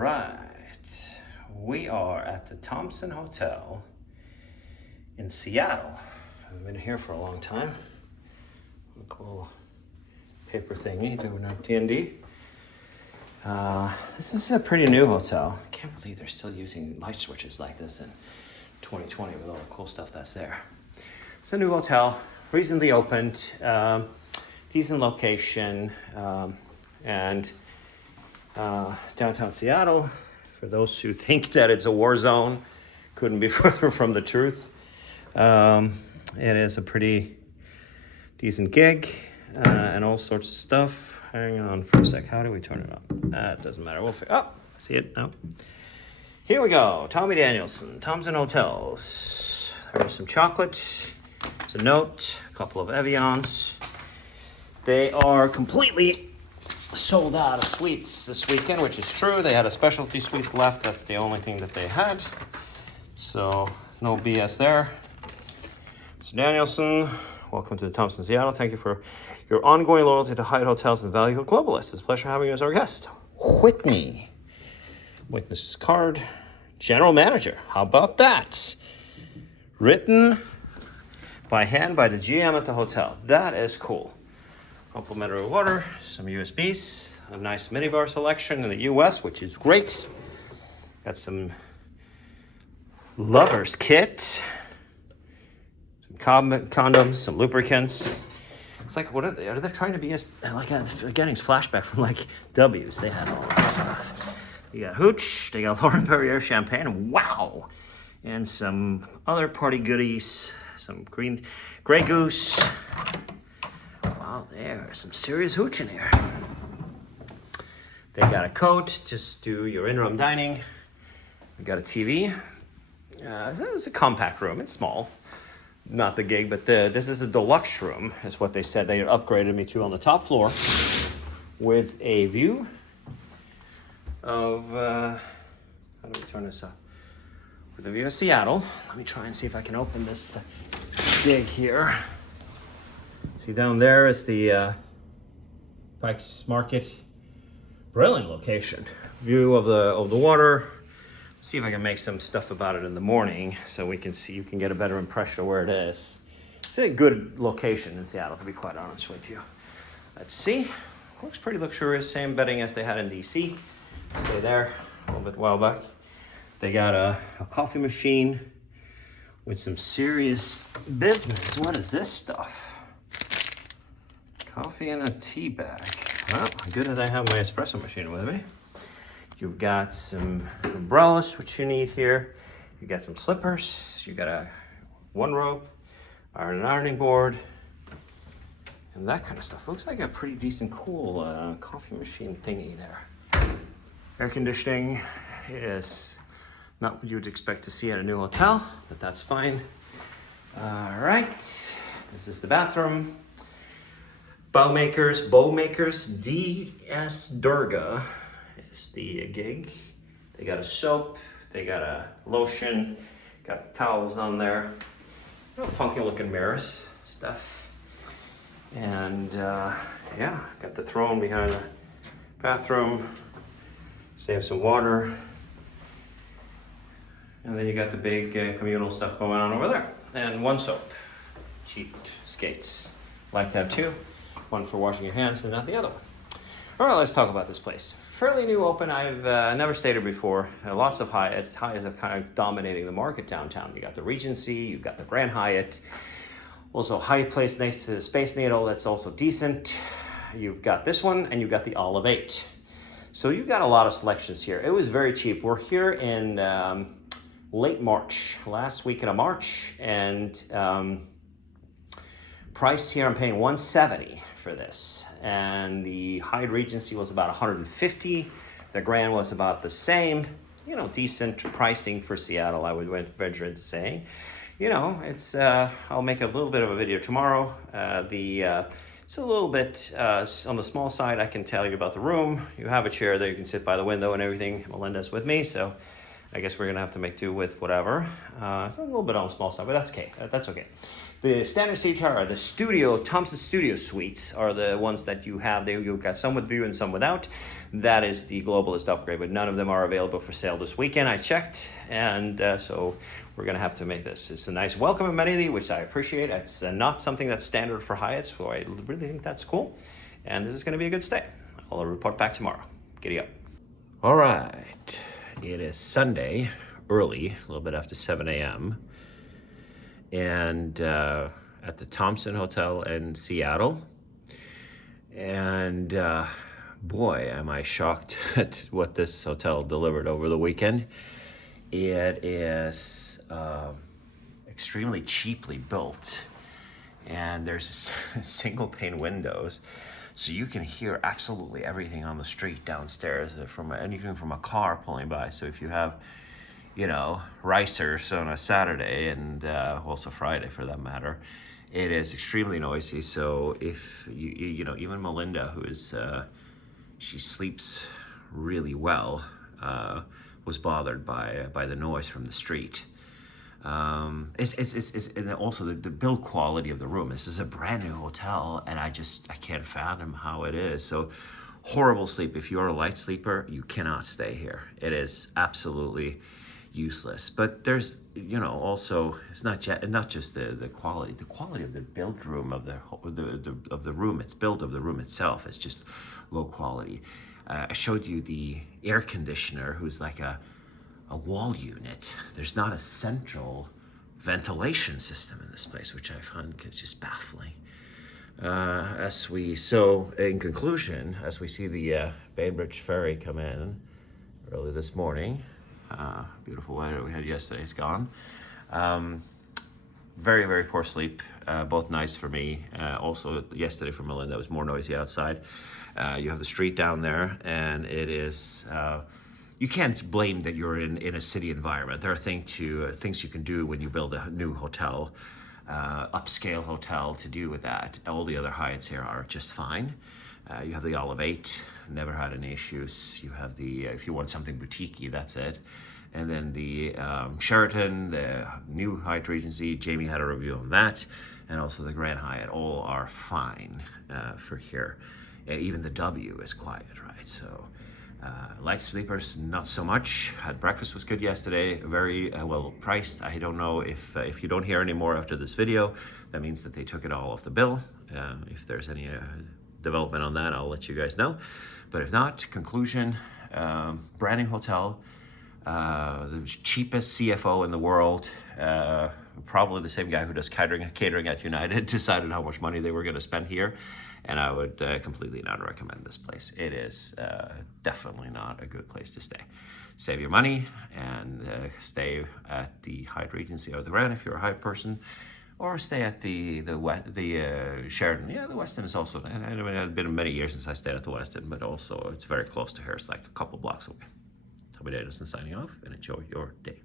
right, we are at the Thompson Hotel in Seattle. I've been here for a long time. Look, a little paper thingy doing a D&D. This is a pretty new hotel. I can't believe they're still using light switches like this in 2020 with all the cool stuff that's there. It's a new hotel, recently opened, decent location, and downtown Seattle. For those who think that it's a war zone, couldn't be further from the truth. It is a pretty decent gig and all sorts of stuff. Hang on for a sec. How do we turn it on? It doesn't matter. We'll figure. Oh, see it now. Here we go. Tommy Danielsen, Thompson Hotels. There's some chocolates. It's a note. A couple of Evians. They are completely sold out of sweets this weekend, which is true. They had a specialty sweet left. That's the only thing that they had. So no BS there. Mr. Danielsen, welcome to the Thompson Seattle. Thank you for your ongoing loyalty to Hyatt Hotels and value of Globalists. It's a pleasure having you as our guest. Whitney. Witness card. General manager. How about that? Written by hand by the GM at the hotel. That is cool. Complimentary water, some USBs, a nice minibar selection in the US, which is great. Got some lovers kit, some condoms, some lubricants. It's like, what are they? Are they trying to be getting flashback from like W's? They had all that stuff. They got hooch, they got Lauren Perrier champagne, wow, and some other party goodies, some Grey Goose. Wow, there's some serious hooch in here. They got a coat, just do your in-room dining. We got a TV. It's a compact room, it's small. Not the gig, but this is a deluxe room, is what they said. They upgraded me to on the top floor with a view of, how do we turn this up? With a view of Seattle. Let me try and see if I can open this gig here. See, down there is the Pikes Market. Brilliant location. View of the water. Let's see if I can make some stuff about it in the morning so we can see, you can get a better impression of where it is. It's a good location in Seattle, to be quite honest with you. Let's see. Looks pretty luxurious. Same bedding as they had in DC. Stay there a little bit while back. They got a coffee machine with some serious business. What is this stuff? Coffee in a tea bag. Well, good that I have my espresso machine with me. You've got some umbrellas, which you need here. You got some slippers. You got one rope, ironing board, and that kind of stuff. Looks like a pretty decent, cool coffee machine thingy there. Air conditioning is not what you would expect to see at a new hotel, but that's fine. All right, this is the bathroom. Bowmakers, DS Durga is the gig. They got a soap, they got a lotion, got towels on there. Funky looking mirrors, stuff. And yeah, got the throne behind the bathroom. Save some water. And then you got the big communal stuff going on over there. And one soap, cheap skates. Like to have two. One for washing your hands and not the other one. All right, let's talk about this place. Fairly new open. I've never stayed here Before. Lots of Hyatts. Hyatts are kind of dominating the market downtown. You got the Regency, you got the Grand Hyatt. Also Hyatt Place next to the Space Needle, that's also decent. You've got this one, and you've got the Olive 8. So you've got a lot of selections here. It was very cheap. We're here in late March, last weekend of March, and price here I'm paying $170 for this, and the Hyatt Regency was about $150. The Grand was about the same. You know, decent pricing for Seattle, I would venture into saying. You know, it's I'll make a little bit of a video tomorrow. It's a little bit on the small side. I can tell you about the room. You have a chair there, you can sit by the window and everything. Melinda's with me, so I guess we're gonna have to make do with whatever. It's a little bit on the small side, but that's okay. That's okay. The standard suites here are the Thompson Studio suites are the ones that you have. You've got some with view and some without. That is the Globalist upgrade, but none of them are available for sale this weekend. I checked, and so we're gonna have to make this. It's a nice welcome amenity, which I appreciate. It's not something that's standard for Hyatt, so I really think that's cool. And this is gonna be a good stay. I'll report back tomorrow. Giddy up. All right, it is Sunday, early, a little bit after 7 a.m. and at the Thompson Hotel in Seattle. And boy, am I shocked at what this hotel delivered over the weekend. It is extremely cheaply built, and there's single pane windows, so you can hear absolutely everything on the street downstairs anything from a car pulling by. So if you have, ricers on a Saturday and also Friday for that matter, it is extremely noisy. So if even Melinda, who is she sleeps really well, was bothered by the noise from the street. It's and also the build quality of the room. This is a brand new hotel, and I can't fathom how it is. So horrible sleep. If you're a light sleeper, you cannot stay here. It is absolutely useless. But there's also it's not just the quality of the build room of the room. It's built of the room itself. It's just low quality. I showed you the air conditioner, who's like a wall unit. There's not a central ventilation system in this place, which I find just baffling. In conclusion, as we see the Bainbridge ferry come in early this morning, beautiful weather we had yesterday is gone. Very, very poor sleep, both nights for me. Also yesterday for Melinda, it was more noisy outside. You have the street down there, and it is, you can't blame that you're in a city environment. There are things you can do when you build a new hotel, upscale hotel, to do with that. All the other Hyatts here are just fine. You have the Olive 8, never had any issues. You have the, if you want something boutique-y, that's it. And then the Sheraton, the new Hyatt Regency, Jamie had a review on that, and also the Grand Hyatt, all are fine for here. Even the W is quiet, right? So light sleepers, not so much. Had breakfast, was good yesterday, very well priced. I don't know if you don't hear any more after this video, that means that they took it all off the bill. If there's any development on that, I'll let you guys know. But if not, conclusion, brand new hotel, the cheapest CFO in the world, probably the same guy who does catering at United, decided how much money they were going to spend here, and I would completely not recommend this place. It is definitely not a good place to stay. Save your money and stay at the Hyatt Regency or the Grand if you're a Hyatt person, or stay at the Sheraton. Yeah, the Westin is also. I mean, it's been many years since I stayed at the Westin, but also it's very close to here. It's like a couple blocks away. Toby Danielsen signing off, and enjoy your day.